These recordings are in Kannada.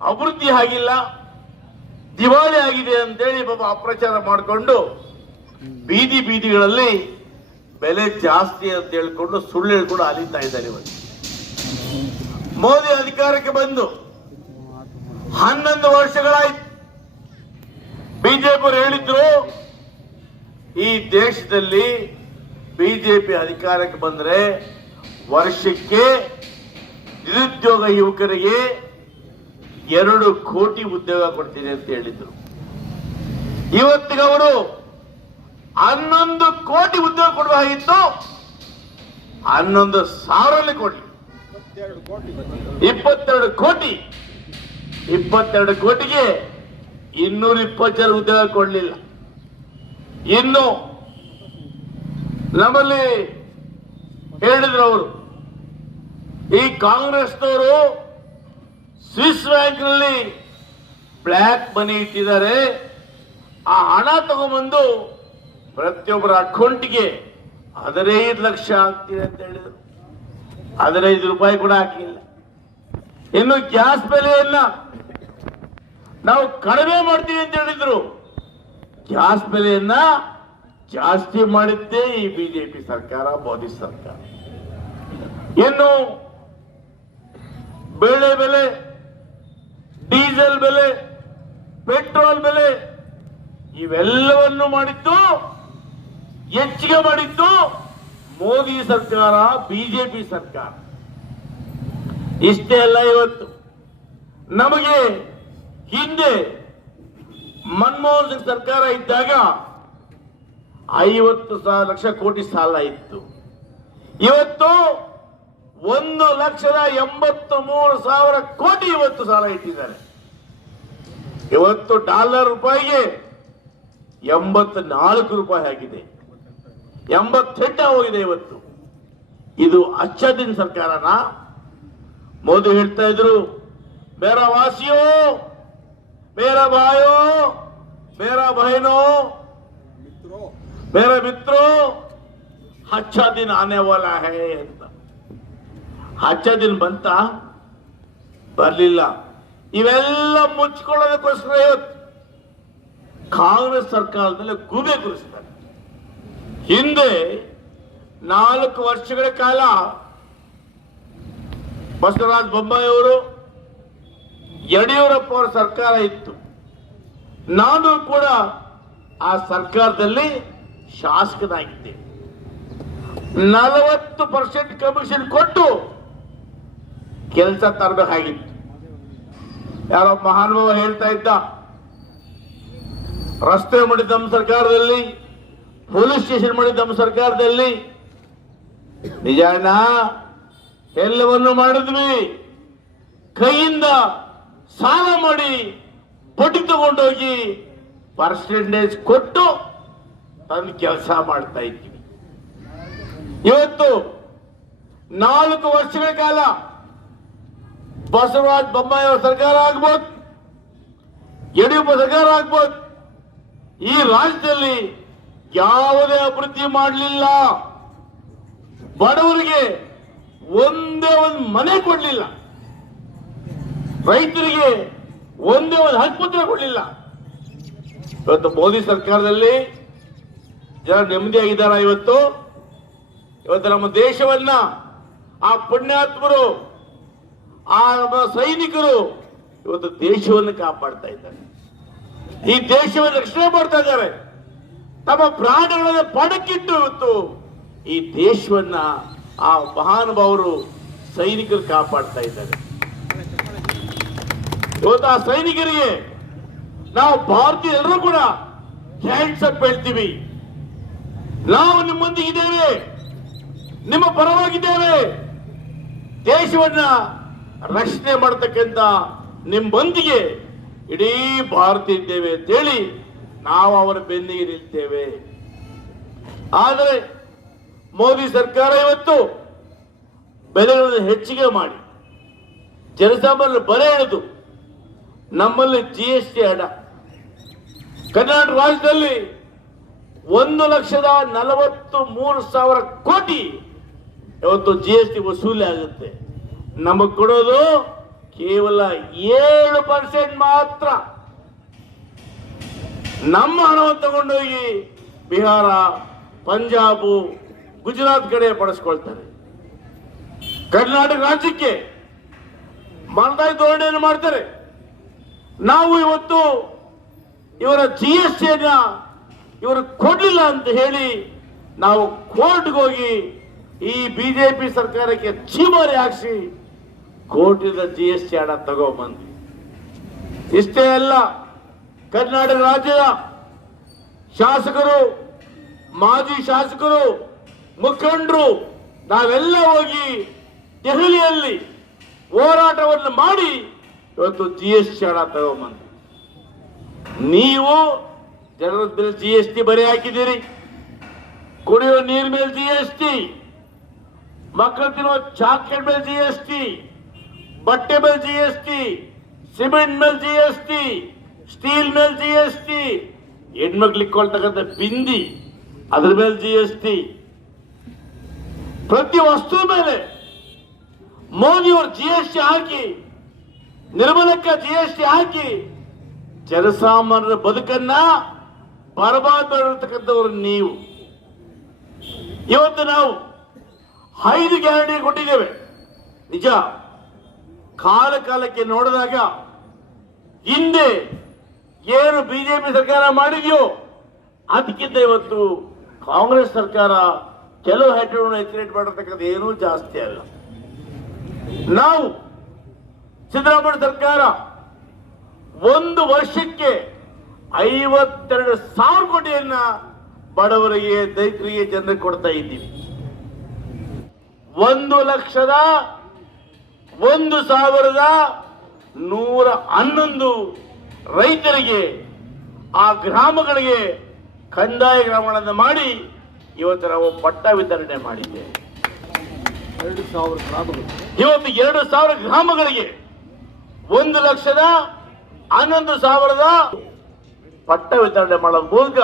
ಅಭಿವೃದ್ಧಿ ಆಗಿಲ್ಲ, ದಿವಾಳಿ ಆಗಿದೆ ಅಂತೇಳಿ ಪಾಪ ಅಪ್ರಚಾರ ಮಾಡಿಕೊಂಡು ಬೀದಿಗಳಲ್ಲಿ ಬೆಲೆ ಜಾಸ್ತಿ ಅಂತ ಹೇಳ್ಕೊಂಡು ಸುಳ್ಳು ಹೇಳ್ಕೊಂಡು ಅಲಿತಾ ಇದ್ದಾರೆ. ಇವತ್ತು ಮೋದಿ ಅಧಿಕಾರಕ್ಕೆ ಬಂದು 11 ವರ್ಷಗಳಾಯ್ತು. ಬಿಜೆಪಿ ಹೇಳಿದ್ರು ಈ ದೇಶದಲ್ಲಿ ಬಿಜೆಪಿ ಅಧಿಕಾರಕ್ಕೆ ಬಂದ್ರೆ ವರ್ಷಕ್ಕೆ ನಿರುದ್ಯೋಗ ಯುವಕರಿಗೆ 2 ಕೋಟಿ ಉದ್ಯೋಗ ಕೊಡ್ತೀನಿ ಅಂತ ಹೇಳಿದ್ರು. ಇವತ್ತಿಗೆ ಅವರು 11 ಕೋಟಿ ಉದ್ಯೋಗ ಕೊಡಬೇಕಾಗಿತ್ತು, 11,000 ಕೊಡ್ಲಿ. 22 ಕೋಟಿ 22 ಕೋಟಿಗೆ 220 ಜನ ಉದ್ಯೋಗ ಕೊಡಲಿಲ್ಲ. ಇನ್ನು ನಮ್ಮಲ್ಲಿ ಹೇಳಿದ್ರು ಅವರು, ಈ ಕಾಂಗ್ರೆಸ್ನವರು ಸ್ವಿಸ್ ಬ್ಯಾಂಕ್ನಲ್ಲಿ ಬ್ಲ್ಯಾಕ್ ಮನಿ ಇಟ್ಟಿದ್ದಾರೆ, ಆ ಹಣ ತಗೊಂಡ್ಬಂದು ಪ್ರತಿಯೊಬ್ಬರ ಅಕೌಂಟ್ಗೆ 15 ಲಕ್ಷ ಆಗ್ತಿದೆ ಅಂತ ಹೇಳಿದರು. 15 ರೂಪಾಯಿ ಕೂಡ ಹಾಕಿಲ್ಲ. ಇನ್ನು ಗ್ಯಾಸ್ ಬೆಲೆಯನ್ನ ನಾವು ಕಡಿಮೆ ಮಾಡ್ತೀವಿ ಅಂತ ಹೇಳಿದ್ರು, ಗ್ಯಾಸ್ ಬೆಲೆಯನ್ನ ಜಾಸ್ತಿ ಮಾಡಿದ್ದೇ ಈ ಬಿಜೆಪಿ ಸರ್ಕಾರ, ಮೋದಿ ಸರ್ಕಾರ. ಇನ್ನು ಬೇಳೆ ಬೆಲೆ, ಡೀಸೆಲ್ ಬೆಲೆ, ಪೆಟ್ರೋಲ್ ಬೆಲೆ ಇವೆಲ್ಲವನ್ನು ಮಾಡಿದ್ದು, ಹೆಚ್ಚಿಗೆ ಮಾಡಿದ್ದು ಮೋದಿ ಸರ್ಕಾರ, ಬಿಜೆಪಿ ಸರ್ಕಾರ. ಇಷ್ಟೇ ಅಲ್ಲ, ಇವತ್ತು ನಮಗೆ ಹಿಂದೆ ಮನಮೋಹನ್ ಸಿಂಗ್ ಸರ್ಕಾರ ಇದ್ದಾಗ 50 ಲಕ್ಷ ಕೋಟಿ ಸಾಲ ಇತ್ತು. ಇವತ್ತು 1,83,000 ಕೋಟಿ ಇವತ್ತು ಸಾಲ ಇಟ್ಟಿದ್ದಾರೆ. ಇವತ್ತು ಡಾಲರ್ ರೂಪಾಯಿಗೆ 84 ರೂಪಾಯಿ ಆಗಿದೆ, 88 ಹೋಗಿದೆ ಇವತ್ತು. ಇದು ಅಚ್ಚ ದಿನ ಸರ್ಕಾರನ? ಮೋದಿ ಹೇಳ್ತಾ ಇದ್ರು, ಮೇರಾ ವಾಸಿಯೋ, ಮೇರಾ ಭಾಯೋ, ಮೇರಾ ಬಹನೋ, ಮೇರಾ ಮಿತ್ರೋ, ಅಚ್ಚ ದಿನ ಆನೆ ವಾಲಾ ಹೈ ಅಂತ. ಅಚ್ಚ ದಿನ ಬಂತ? ಬರ್ಲಿಲ್ಲ. ಇವೆಲ್ಲ ಮುಚ್ಕೊಳ್ಳೋದಕ್ಕೋಸ್ಕರ ಇವತ್ತು ಕಾಂಗ್ರೆಸ್ ಸರ್ಕಾರದಲ್ಲಿ ಗೂಬೆ ಕೂರಿಸ್ತಾರೆ. ಹಿಂದೆ 4 ವರ್ಷಗಳ ಕಾಲ ಬಸವರಾಜ ಬೊಮ್ಮಾಯಿ ಅವರು, ಯಡಿಯೂರಪ್ಪ ಅವರ ಸರ್ಕಾರ ಇತ್ತು. ನಾನು ಕೂಡ ಆ ಸರ್ಕಾರದಲ್ಲಿ ಶಾಸಕನಾಗಿದ್ದೆ. 40% ಕಮಿಷನ್ ಕೊಟ್ಟು ಕೆಲಸ ತರಬೇಕಾಗಿತ್ತು. ಯಾರೋ ಮಹಾನುಭಾವ ಹೇಳ್ತಾ ಇದ್ದ, ರಸ್ತೆ ಮಾಡಿದ ನಮ್ಮ ಸರ್ಕಾರದಲ್ಲಿ, ಪೊಲೀಸ್ ಸ್ಟೇಷನ್ ಮಾಡಿದ ನಮ್ಮ ಸರ್ಕಾರದಲ್ಲಿ. ನಿಜಾನ ಎಲ್ಲವನ್ನು ಮಾಡಿದ್ವಿ. ಕೈಯಿಂದ ಸಾಲ ಮಾಡಿ ಪಟ್ಟಿ ತಗೊಂಡೋಗಿ ಪರ್ಸೆಂಟೇಜ್ ಕೊಟ್ಟು ತಂದು ಕೆಲಸ ಮಾಡ್ತಾ ಇದ್ದೀವಿ. ಇವತ್ತು 4 ವರ್ಷಗಳ ಕಾಲ ಬಸವರಾಜ ಬೊಮ್ಮಾಯಿ ಅವರ ಸರ್ಕಾರ ಆಗ್ಬೋದು, ಯಡಿಯೂರಪ್ಪ ಸರ್ಕಾರ ಆಗ್ಬೋದು, ಈ ರಾಜ್ಯದಲ್ಲಿ ಯಾವುದೇ ಅಭಿವೃದ್ಧಿ ಮಾಡಲಿಲ್ಲ. ಬಡವರಿಗೆ ಒಂದೇ ಒಂದು ಮನೆ ಕೊಡಲಿಲ್ಲ, ರೈತರಿಗೆ ಒಂದೇ ಒಂದು ಹಕ್ಕುಪತ್ರ ಕೊಡಲಿಲ್ಲ. ಇವತ್ತು ಮೋದಿ ಸರ್ಕಾರದಲ್ಲಿ ಜನ ನೆಮ್ಮದಿಯಾಗಿದ್ದಾರ? ಇವತ್ತು ನಮ್ಮ ದೇಶವನ್ನ ಆ ಪುಣ್ಯಾತ್ಮರು, ಆ ನಮ್ಮ ಸೈನಿಕರು ಇವತ್ತು ದೇಶವನ್ನು ಕಾಪಾಡ್ತಾ ಇದ್ದಾರೆ, ಈ ದೇಶವನ್ನು ರಕ್ಷಣೆ ಮಾಡ್ತಾ ಇದ್ದಾರೆ. ತಮ್ಮ ಪ್ರಾಣಗಳನ್ನು ಪಣಕ್ಕಿಟ್ಟು ಇವತ್ತು ಈ ದೇಶವನ್ನ ಆ ಮಹಾನುಭಾವರು ಸೈನಿಕರು ಕಾಪಾಡ್ತಾ ಇದ್ದಾರೆ. ಇವತ್ತು ಆ ಸೈನಿಕರಿಗೆ ನಾವು ಭಾರತೀಯರೆಲ್ಲರೂ ಕೂಡ ಹ್ಯಾಂಡ್ಸ್ ಅಪ್ ಹೇಳ್ತೀವಿ. ನಾವು ನಿಮ್ಮೊಂದಿಗಿದ್ದೇವೆ, ನಿಮ್ಮ ಪರವಾಗಿದ್ದೇವೆ, ದೇಶವನ್ನ ರಕ್ಷಣೆ ಮಾಡತಕ್ಕಂತ ನಿಮ್ಮೊಂದಿಗೆ ಇಡೀ ಭಾರತ ಇದ್ದೇವೆ ಅಂತೇಳಿ ನಾವು ಅವರ ಬೆನ್ನಿಗೆ ನಿಲ್ತೇವೆ. ಆದರೆ ಮೋದಿ ಸರ್ಕಾರ ಇವತ್ತು ಬೆಲೆಗಳನ್ನು ಹೆಚ್ಚಿಗೆ ಮಾಡಿ ಜನಸಾಮಾನ್ಯರು ಬರೆ ಎಳೆದು ನಮ್ಮಲ್ಲಿ GST ಹಣ, ಕರ್ನಾಟಕ ರಾಜ್ಯದಲ್ಲಿ 1,43,000 ಕೋಟಿ ಇವತ್ತು GST ವಸೂಲಿ ಆಗುತ್ತೆ. ನಮಗ್ ಕೊಡೋದು ಕೇವಲ 7% ಮಾತ್ರ ನಮ್ಮ ಹಣವನ್ನು ತಗೊಂಡೋಗಿ ಬಿಹಾರ, ಪಂಜಾಬ್, ಗುಜರಾತ್ ಕಡೆ ಬಳಸ್ಕೊಳ್ತಾರೆ. ಕರ್ನಾಟಕ ರಾಜ್ಯಕ್ಕೆ ಮನದಾಯಿ ಧೋರಣೆಯನ್ನು ಮಾಡ್ತಾರೆ. ನಾವು ಇವತ್ತು ಇವರ GST ಇವರು ಕೊಡ್ಲಿಲ್ಲ ಅಂತ ಹೇಳಿ ನಾವು ಕೋರ್ಟ್ಗೆ ಹೋಗಿ ಈ ಬಿಜೆಪಿ ಸರ್ಕಾರಕ್ಕೆ ಚೀಮಾರಿ ಹಾಕಿಸಿ ಕೋರ್ಟಿಂದ GST ಹಣ ತಗೊಂಡ್ಬಂದ್ವಿ. ಇಷ್ಟೇ ಅಲ್ಲ, ಕರ್ನಾಟಕ ರಾಜ್ಯದ ಶಾಸಕರು, ಮಾಜಿ ಶಾಸಕರು, ಮುಖಂಡರು ನಾವೆಲ್ಲ ಹೋಗಿ ದೆಹಲಿಯಲ್ಲಿ ಹೋರಾಟವನ್ನು ಮಾಡಿ ಇವತ್ತು GST ಹಣ ತಗೊಂಡ್ಬಂದ್ವಿ. ನೀವು ಜನರ ಮೇಲೆ GST ಬರೆ ಹಾಕಿದ್ದೀರಿ. ಕುಡಿಯುವ ನೀರಿನ ಮೇಲೆ GST, ಮಕ್ಕಳು ತಿನ್ನುವ ಚಾಕ್ಲೇಟ್ ಮೇಲೆ GST, ಬಟ್ಟೆ ಮೇಲೆ GST, ಸಿಮೆಂಟ್ ಮೇಲೆ GST, ಸ್ಟೀಲ್ ಮೇಲೆ GST, ಹೆಣ್ಮಕ್ಳಿಗೆ ಕೊಳ್ತಕ್ಕಂಥ ಬಿಂದಿ ಅದ್ರ ಮೇಲೆ GST, ಪ್ರತಿ ವಸ್ತು ಮೇಲೆ ಮೋದಿಯವರು GST ಹಾಕಿ, ನಿರ್ಮಲಕ್ಕ GST ಹಾಕಿ ಜನಸಾಮಾನ್ಯರ ಬದುಕನ್ನ ಬರಬಾದ್ ಮಾಡಿರ್ತಕ್ಕಂಥವ್ರು ನೀವು. ಇವತ್ತು ನಾವು 5 ಗ್ಯಾರಂಟಿ ಕೊಟ್ಟಿದ್ದೇವೆ. ನಿಜ, ಕಾಲಕ್ಕೆ ನೋಡಿದಾಗ ಹಿಂದೆ ಏನು ಬಿಜೆಪಿ ಸರ್ಕಾರ ಮಾಡಿದೆಯೋ ಅದಕ್ಕಿಂತ ಇವತ್ತು ಕಾಂಗ್ರೆಸ್ ಸರ್ಕಾರ ಕೆಲವು ಹೆಡ್ಗಳನ್ನು ಎಕ್ಸಿಲೇಟ್ ಮಾಡಿರ್ತಕ್ಕಂಥ ಏನೂ ಜಾಸ್ತಿ ಅಲ್ಲ. ನಾವು ಸಿದ್ದರಾಮಯ್ಯ ಸರ್ಕಾರ 1 ವರ್ಷಕ್ಕೆ 52,000 ಕೋಟಿಯನ್ನ ಬಡವರಿಗೆ, ದಲಿತರಿಗೆ, ಜನರಿಗೆ ಕೊಡ್ತಾ ಇದ್ದೀವಿ. 1,01,111 ರೈತರಿಗೆ, ಆ ಗ್ರಾಮಗಳಿಗೆ ಕಂದಾಯ ಗ್ರಾಮಗಳನ್ನು ಮಾಡಿ ಇವತ್ತು ನಾವು ಪಟ್ಟ ವಿತರಣೆ ಮಾಡಿದ್ದೇವೆ. 2,000 ಗ್ರಾಮಗಳು, ಇವತ್ತು 2,000 ಗ್ರಾಮಗಳಿಗೆ 1,11,000 ಪಟ್ಟ ವಿತರಣೆ ಮಾಡೋ ಮೂಲಕ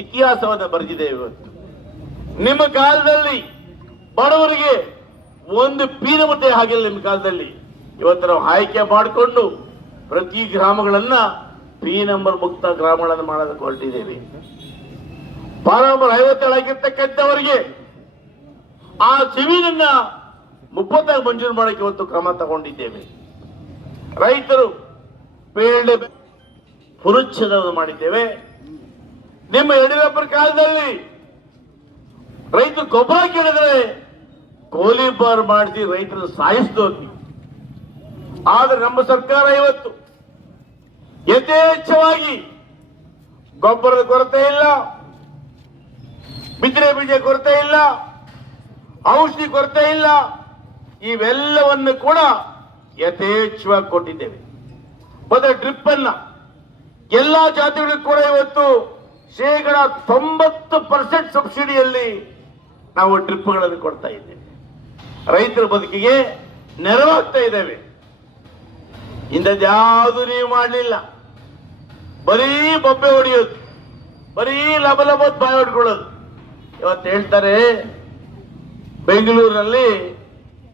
ಇತಿಹಾಸವನ್ನು ಬರೆದಿದ್ದೇವೆ. ಇವತ್ತು ನಿಮ್ಮ ಕಾಲದಲ್ಲಿ ಬಡವರಿಗೆ ಒಂದು ಪೀನ ಮುದ್ದೆ ಆಗಿಲ್ಲ. ನಿಮ್ಮ ಕಾಲದಲ್ಲಿ ಇವತ್ತು ನಾವು ಆಯ್ಕೆ ಮಾಡಿಕೊಂಡು ಪ್ರತಿ ಗ್ರಾಮಗಳನ್ನ P ನಂಬರ್ ಮುಕ್ತ ಗ್ರಾಮಗಳನ್ನು ಮಾಡೋದಕ್ಕೆ ಹೊರಟಿದ್ದೇವೆ. ಪಾರ ನಂಬರ್ 57 ಆಗಿರ್ತಕ್ಕಂಥವರಿಗೆ ಆ ಜಮೀನನ್ನ 30 ಮಂಜೂರು ಮಾಡಕ್ಕೆ ಇವತ್ತು ಕ್ರಮ ತಗೊಂಡಿದ್ದೇವೆ. ರೈತರು ಪೇಳ್ಳೆ ಪುರುಚ್ಛೇದವನ್ನು ಮಾಡಿದ್ದೇವೆ. ನಿಮ್ಮ ಯಡಿಯೂರಪ್ಪರ ಕಾಲದಲ್ಲಿ ರೈತರು ಗೊಬ್ಬರ ಕೇಳಿದ್ರೆ ಗೋಲಿಬಾರ್ ಮಾಡಿಸಿ ರೈತರು ಸಾಯಿಸಿದೋಗಿ. ಆದ್ರೆ ನಮ್ಮ ಸರ್ಕಾರ ಇವತ್ತು ಯಥೇಚ್ಛವಾಗಿ ಗೊಬ್ಬರದ ಕೊರತೆ ಇಲ್ಲ, ಬಿತ್ತನೆ ಬೀಜ ಕೊರತೆ ಇಲ್ಲ, ಔಷಧಿ ಕೊರತೆ ಇಲ್ಲ, ಇವೆಲ್ಲವನ್ನು ಕೂಡ ಯಥೇಚ್ಛವಾಗಿ ಕೊಟ್ಟಿದ್ದೇವೆ. ಮತ್ತೆ ಡ್ರಿಪ್ ಅನ್ನ ಎಲ್ಲಾ ಜಾತಿಗಳಿಗೂ ಕೂಡ ಇವತ್ತು 90% ಸಬ್ಸಿಡಿಯಲ್ಲಿ ನಾವು ಡ್ರಿಪ್ಗಳನ್ನು ಕೊಡ್ತಾ ಇದ್ದೇವೆ. ರೈತರ ಬದುಕಿಗೆ ನೆರವಾಗ್ತಾ ಇದ್ದೇವೆ. ಇಂಥದ್ಯಾವುದು ನೀವು ಮಾಡಲಿಲ್ಲ. ಬರೀ ಬೊಬ್ಬೆ ಹೊಡೆಯೋದು, ಬರೀ ಲಬಲಬದ್ ಬಾಯಿ ಹೊಡ್ಕೊಳ್ಳೋದು. ಇವತ್ತು ಹೇಳ್ತಾರೆ ಬೆಂಗಳೂರಿನಲ್ಲಿ